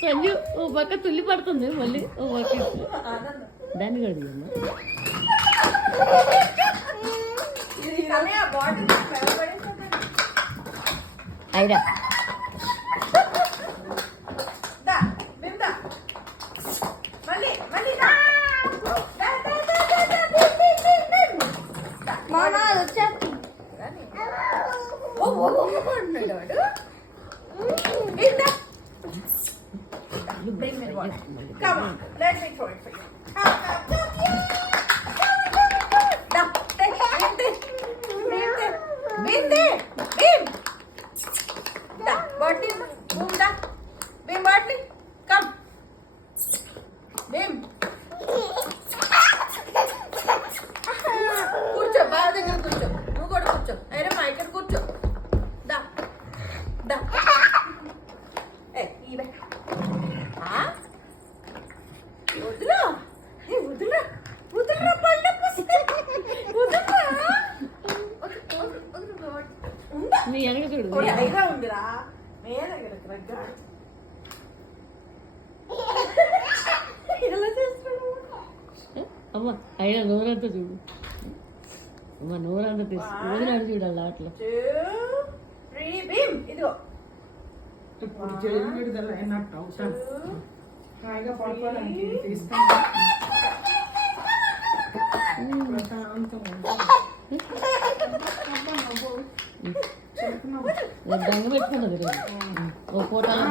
సంజు ఓ పక్క తుల్లి పడుతుంది మళ్ళీ ఓ పక్క దాన్ని కడుగుదమ్మా. అయినా Bring me water. Come on, let me throw it for you. Come, come. Beam there. Beam. Da, bottle. Boom da. Beam bottle. Come. Beam. కూర్చో బాగా దగ్గర కూర్చో. నువ్వు కూడా కూర్చో. అయినా మా ఇక్కడ కూర్చో. దా దా. ఏ ఇవే. వదిలా వదిలా వదిలా పళ్ళ నీ వెనక చూడు అయినా ఉందిరా మేన ఇలా చేస్తాడు అమ్మ. అయినా నోరంతా చూడు అమ్మ, నోరంతా తీసు వదిలాడు చూడాలి అట్లా. ఇదిగో ఇప్పుడు జైలు విడుదల అయినట్టు అవుతాను. హాయిగా పడుకోవడానికి తీసుకుంటా దంగ పెట్టుకున్నది ఓ ఫోటోలో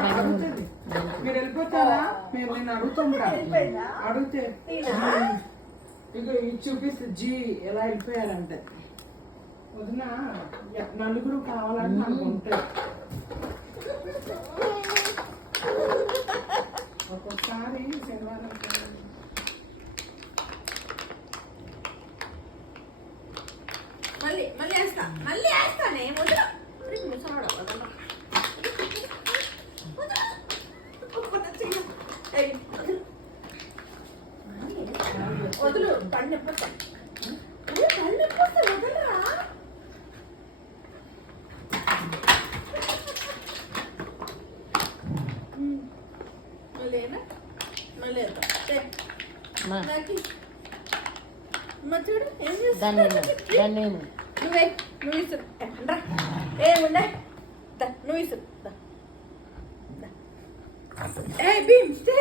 మీరు వెళ్ళిపోతారా? మీరు నేను అడుగుతుంటా. అడిగితే ఇక ఇది చూపిస్తే జీ ఎలా వెళ్ళిపోయారంటే వదిన నలుగురు కావాలని నాకు ఉంటాయి. ఒక్కొక్కసారి శనివారం మళ్ళీ వేస్తానే వదిలా వదులు పండు వదలరా. నువ్వే నువ్వు ఇసురు ఏముండే నువ్వు ఇసురు ఏ బీమ్ స్టే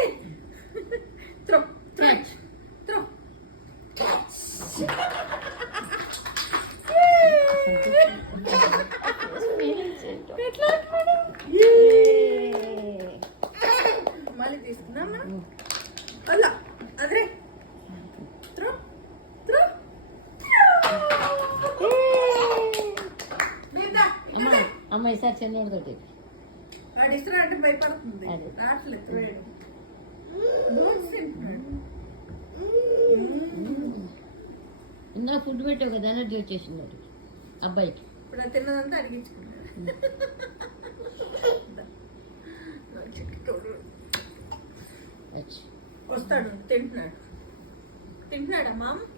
త్రో త్రో త్రో మళ్ళీ తీసుకున్నా అలా అదే త్రో త్రో అమ్మ ఈసారి చిన్నోడితోటి వాడు ఇస్తున్నా అంటే భయపడుతుంది. రావట్లేదు ఇందులో ఫుడ్ పెట్టావు కదా, ఎనర్జీ వచ్చేసింది అబ్బాయికి. ఇప్పుడు తిన్నదంతా అడిగించుకున్నాడు. వస్తాడు తింటున్నాడా మామ.